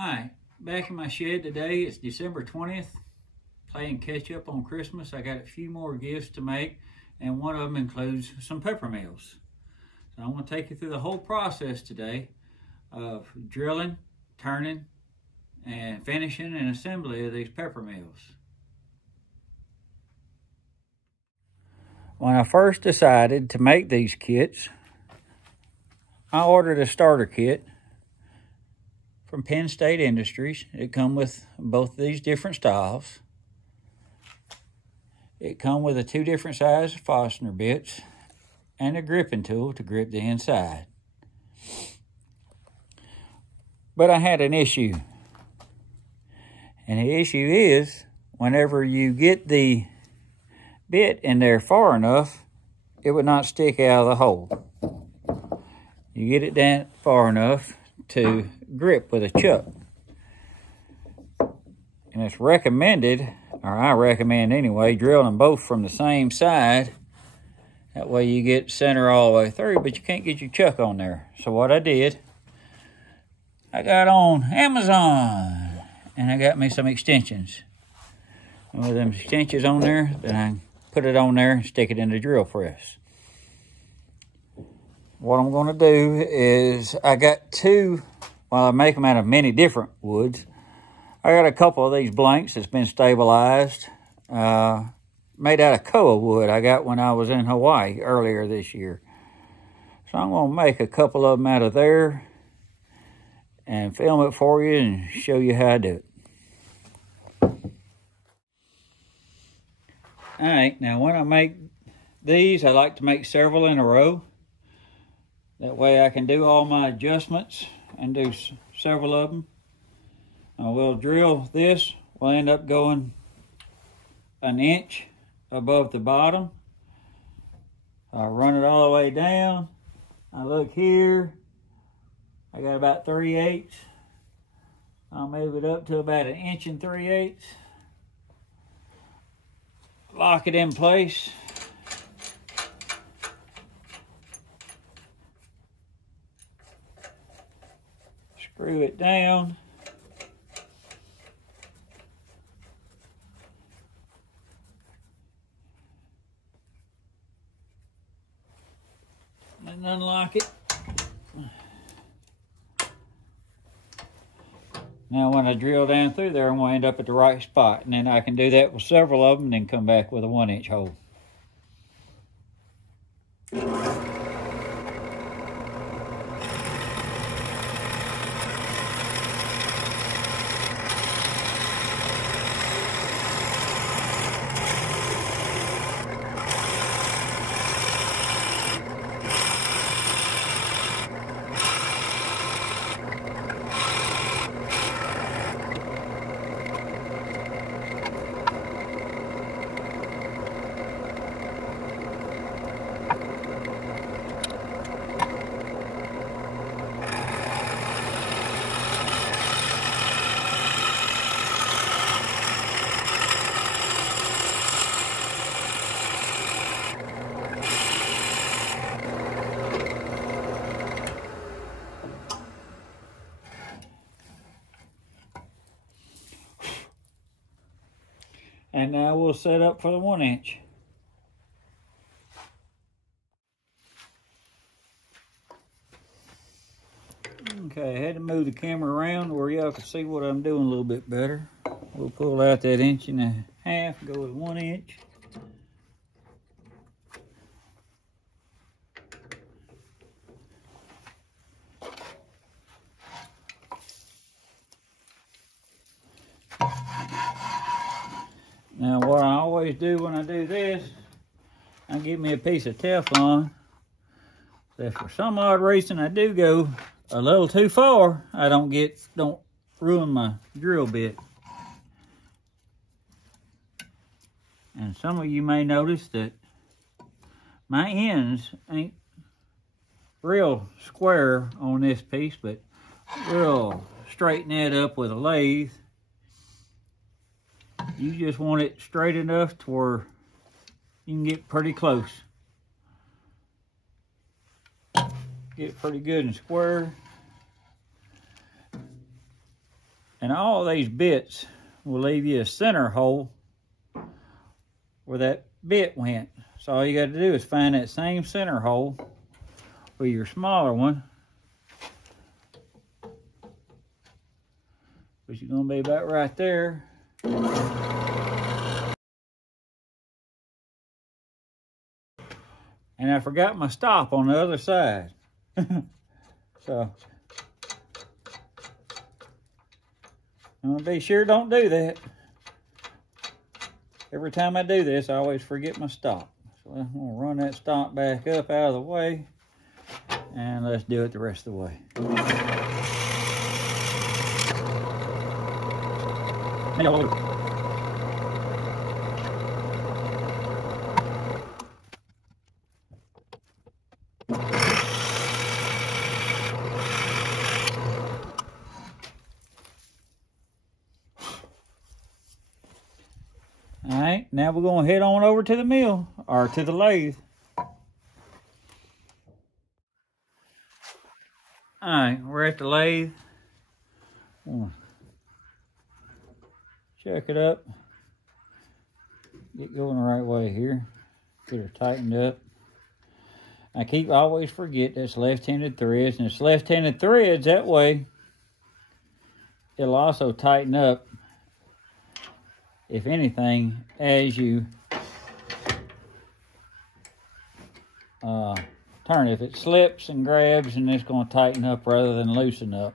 Alright, back in my shed today. It's December 20th. Playing catch up on Christmas. I got a few more gifts to make, and one of them includes some peppermills. So I'm going to take you through the whole process today of drilling, turning, and finishing and assembly of these peppermills. When I first decided to make these kits, I ordered a starter kit from Penn State Industries. It come with both these different styles. It come with a 2 different size Fastener bits and a gripping tool to grip the inside. But I had an issue. And the issue is, whenever you get the bit in there far enough, it would not stick out of the hole. You get it down far enough to grip with a chuck. And it's recommended, or I recommend anyway, drilling them both from the same side. That way you get center all the way through, but you can't get your chuck on there. So what I did, I got on Amazon and I got me some extensions. And with them extensions on there, then I put it on there and stick it in the drill press. What I'm going to do is, I got two, well, I make them out of many different woods. I got a couple of these blanks that's been stabilized, made out of KOA wood I got when I was in Hawaii earlier this year. So I'm going to make a couple of them out of there and film it for you and show you how I do it. All right, now when I make these, I like to make several in a row. That way I can do all my adjustments and do several of them. We'll drill this. We'll end up going an inch above the bottom. I'll run it all the way down. I look here. I got about 3/8. I'll move it up to about 1 3/8. Lock it in place. Screw it down. And unlock it. Now when I drill down through there, I'm going to end up at the right spot. And then I can do that with several of them and then come back with a 1-inch hole. And now we'll set up for the 1-inch. Okay, I had to move the camera around where y'all can see what I'm doing a little bit better. We'll pull out that 1.5 inches, go with 1 inch. Now what I always do when I do this, I get me a piece of Teflon. If for some odd reason I do go a little too far, I don't ruin my drill bit. And some of you may notice that my ends ain't real square on this piece, but we'll straighten that up with a lathe. You just want it straight enough to where you can get pretty close. Get pretty good and square. And all these bits will leave you a center hole where that bit went. So all you got to do is find that same center hole with your smaller one, which is going to be about right there. And I forgot my stop on the other side. So I'm gonna be sure don't do that. Every time I do this, I always forget my stop. So I'm gonna run that stop back up out of the way, and let's do it the rest of the way. All right, now we're going to head on over to the mill, or to the lathe. All right, we're at the lathe. Check it up. Get going the right way here. Get her tightened up. I always forget that's left-handed threads, and it's left-handed threads, that way it'll also tighten up, if anything, as you turn. If it slips and grabs, and it's going to tighten up rather than loosen up.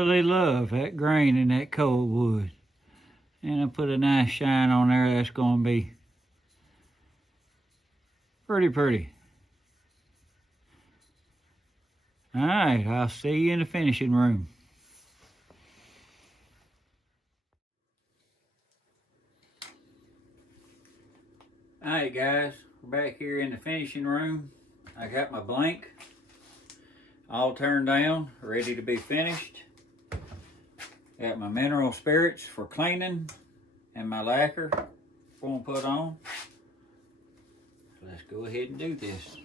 Really love that grain in that koa wood. And I put a nice shine on there. That's going to be pretty. All right, I'll see you in the finishing room. All right, guys, we're back here in the finishing room. I got my blank all turned down, ready to be finished. Got my mineral spirits for cleaning and my lacquer I'm gonna put on. Let's go ahead and do this.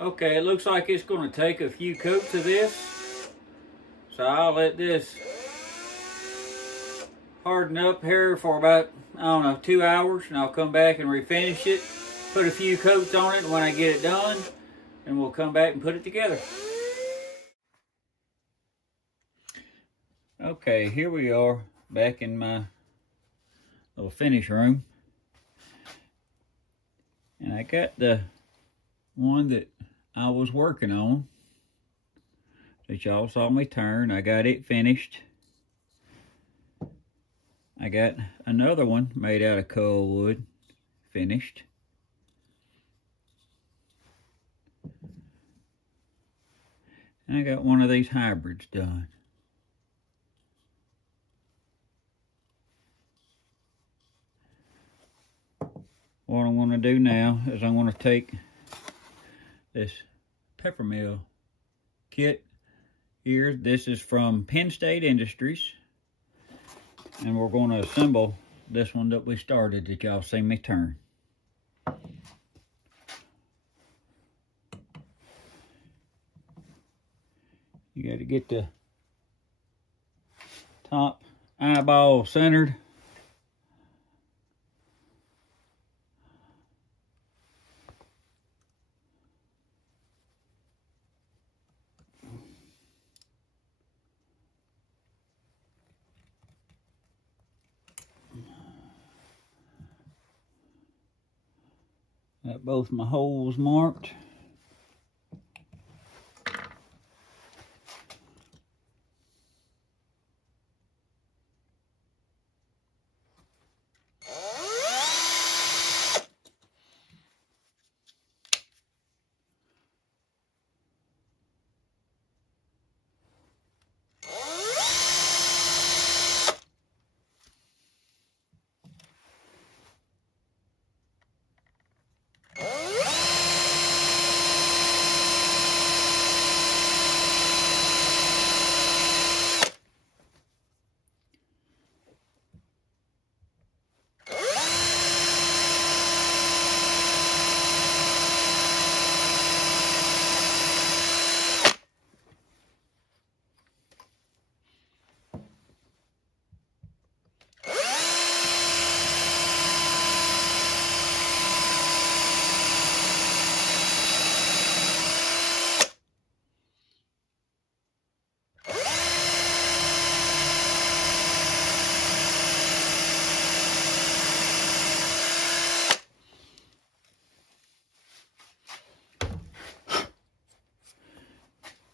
Okay, it looks like it's going to take a few coats of this. So I'll let this harden up here for about, I don't know, 2 hours. And I'll come back and refinish it. Put a few coats on it when I get it done. And we'll come back and put it together. Okay, here we are back in my little finish room. And I got the one that I was working on that y'all saw me turn. I got it finished. I got another one made out of koa wood finished. And I got one of these hybrids done. What I'm going to do now is I'm going to take this Peppermill kit here. This is from Penn State Industries. And we're going to assemble this one that we started that y'all see me turn. You got to get the top eyeball centered. Got both my holes marked.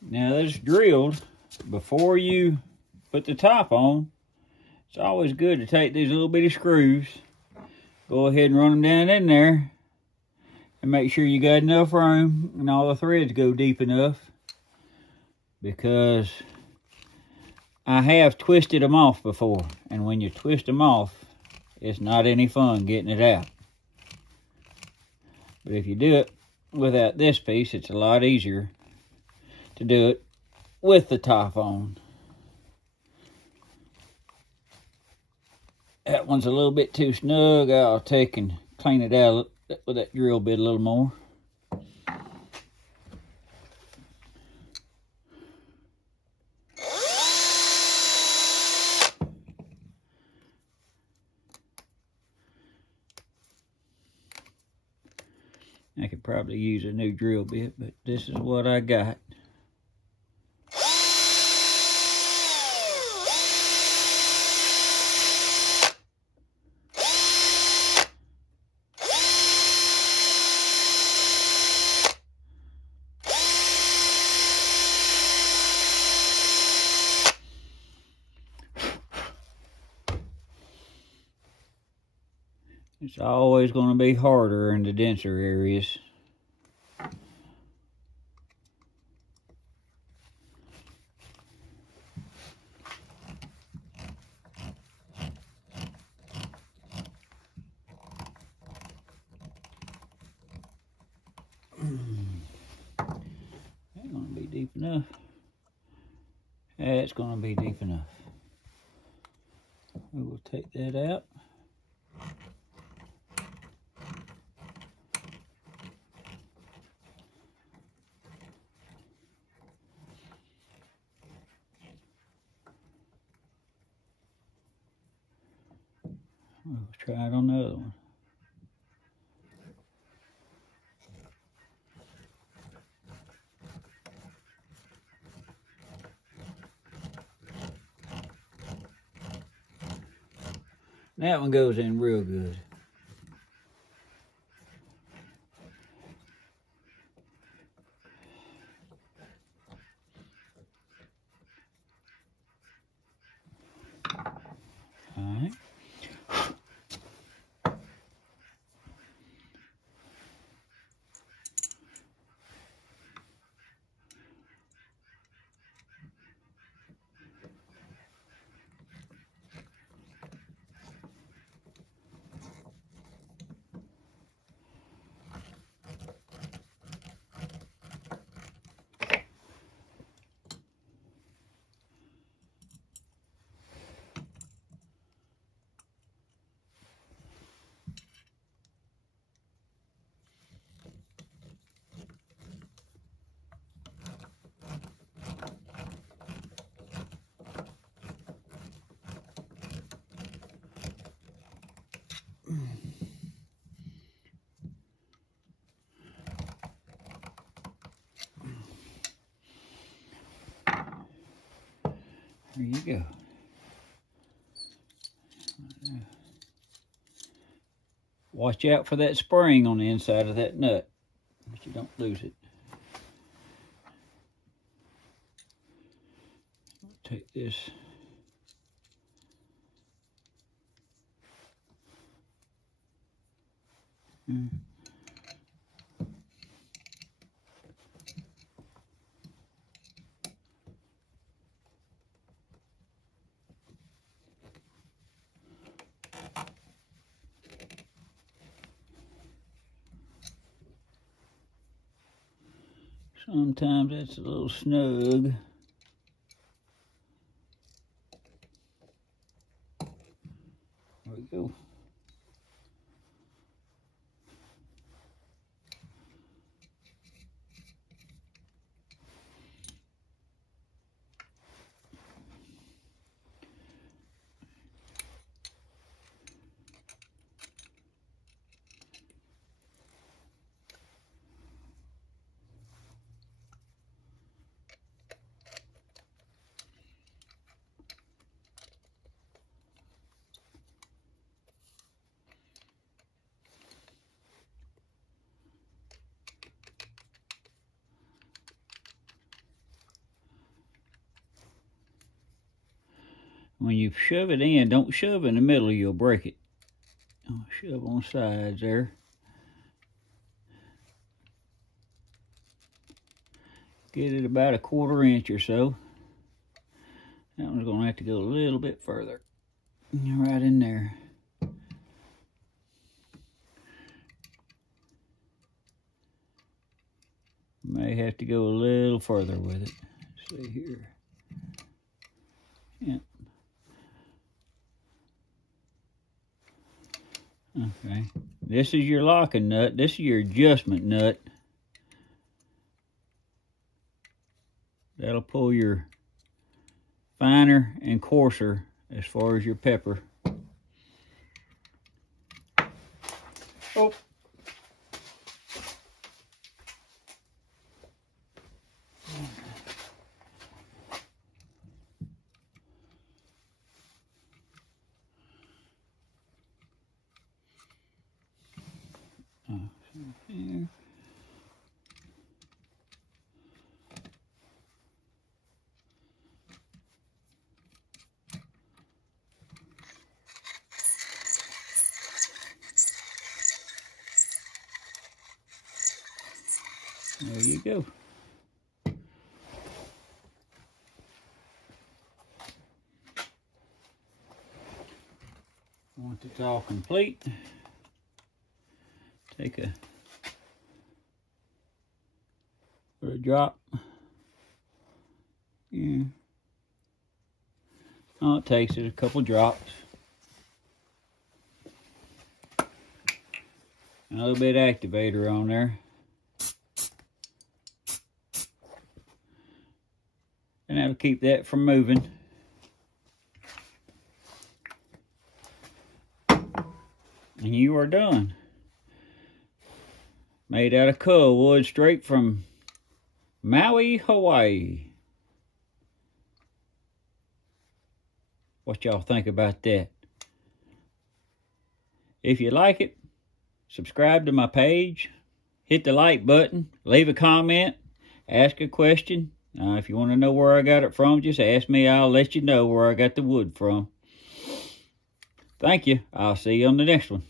Now this drilled before you put the top on. It's always good to take these little bitty screws, go ahead and run them down in there, and make sure you got enough room and all the threads go deep enough, because I have twisted them off before, and when you twist them off, it's not any fun getting it out. But if you do it without this piece, it's a lot easier to do it with the top on. That one's a little bit too snug. I'll take and clean it out with that drill bit a little more. I could probably use a new drill bit, but this is what I got. It's always going to be harder in the denser areas. Ain't going to be deep enough. That's going to be deep enough. We will take that out. We'll try it on the other one. That one goes in real good. All right. There you go. Watch out for that spring on the inside of that nut, that you don't lose it. Take this. Sometimes that's a little snug. There we go. when you shove it in, don't shove in the middle, you'll break it. Shove on the sides there. Get it about a 1/4 inch or so. That one's going to have to go a little bit further. Right in there. May have to go a little further with it. Let's see here. Yep. Okay. This is your locking nut. This is your adjustment nut. That'll pull your finer and coarser as far as your pepper. Oh. Here. There you go. Once it's all complete, take a drop. Yeah. All it takes is a couple drops. A little bit of activator on there. And that'll keep that from moving. And you are done. Made out of KOA wood straight from Maui, Hawaii. What y'all think about that? If you like it, subscribe to my page, hit the like button, leave a comment, ask a question. If you want to know where I got it from, just ask me. I'll let you know where I got the wood from. Thank you. I'll see you on the next one.